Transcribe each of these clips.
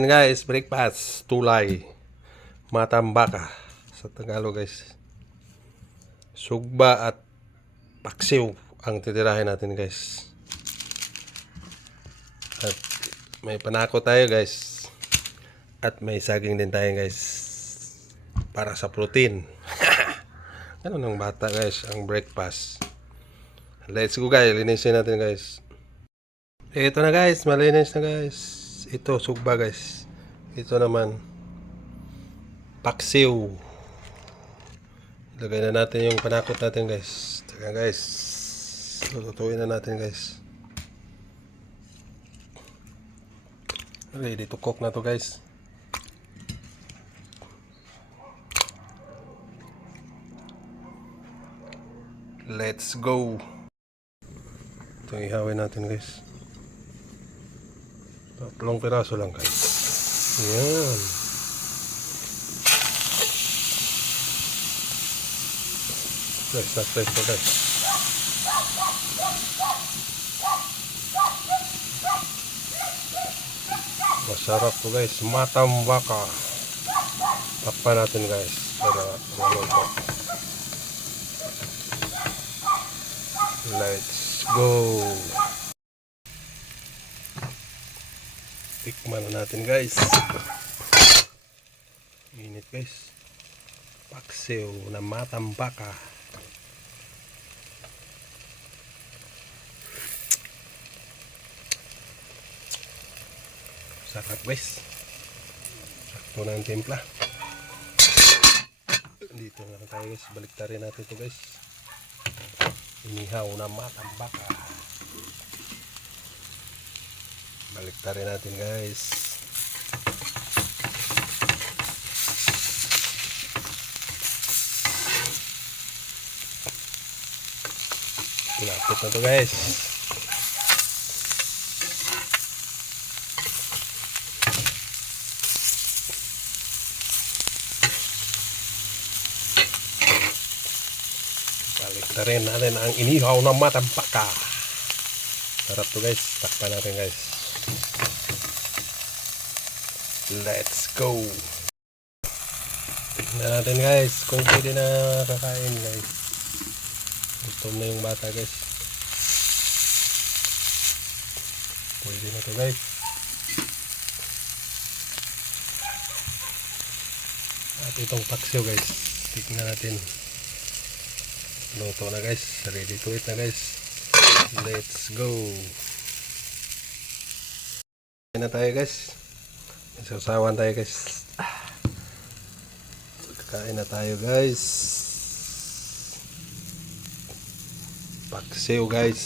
Guys, breakfast, tulay, matambaka sa Tagalog guys. Sugba at paksiw ang titirahin natin guys. At may panako tayo guys. At may saging din tayo guys. Para sa protein. Ano ng bata guys, ang breakfast. Let's go guys, linisin natin guys. Ito na guys, malinis na guys. Ito, sugba guys. Ito naman, paksiw. Ilagay na natin yung panakot natin guys. Teka guys, lutuin na natin guys. Ready to cook na to guys. Let's go. Ito ihawin natin guys. 3 piraso lang guys. Ayan. Fresh na fresh to guys. Masarap to guys. Matambaka. Takpan natin guys. Para maluto. Let's go. Tikman na natin guys. Init guys. Paksiw na matambaka. Sarap guys. Sakto na ang timpla. Dito na tayo guys. Baliktarin natin ito guys. Inihaw na matambaka. Baliktarin natin guys. Lapit na to guys. Baliktarin natin ang inihaw na matambaka. Sarap to guys. Takpan natin guys. Let's go. Tignan natin guys kung pwede na kakain guys. Gutom na yung bata guys. Pwede na to guys. At itong paksiw guys, tignan natin. Luto na guys. Ready to eat na guys. Let's go. Kain na tayo guys. Sasawan tayo guys. Kain na tayo guys. Paksiw guys.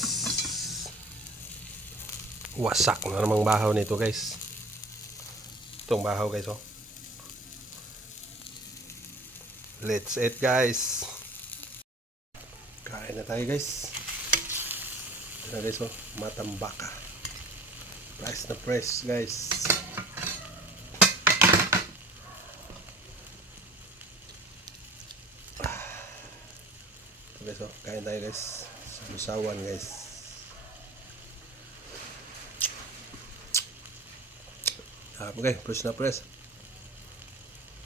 Wasak na namang bahaw nito guys. Itong bahaw guys oh. Let's eat guys. Kain na tayo guys. Ito na guys oh. Matambaka. Press na press guys. Guys, oh, kain tayo guys. Salusawan guys. Okay, press na press.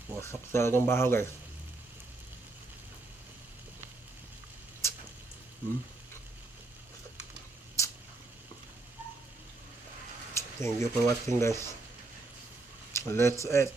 Wasak talagang bahaw guys. Thank you for watching guys. Let's eat.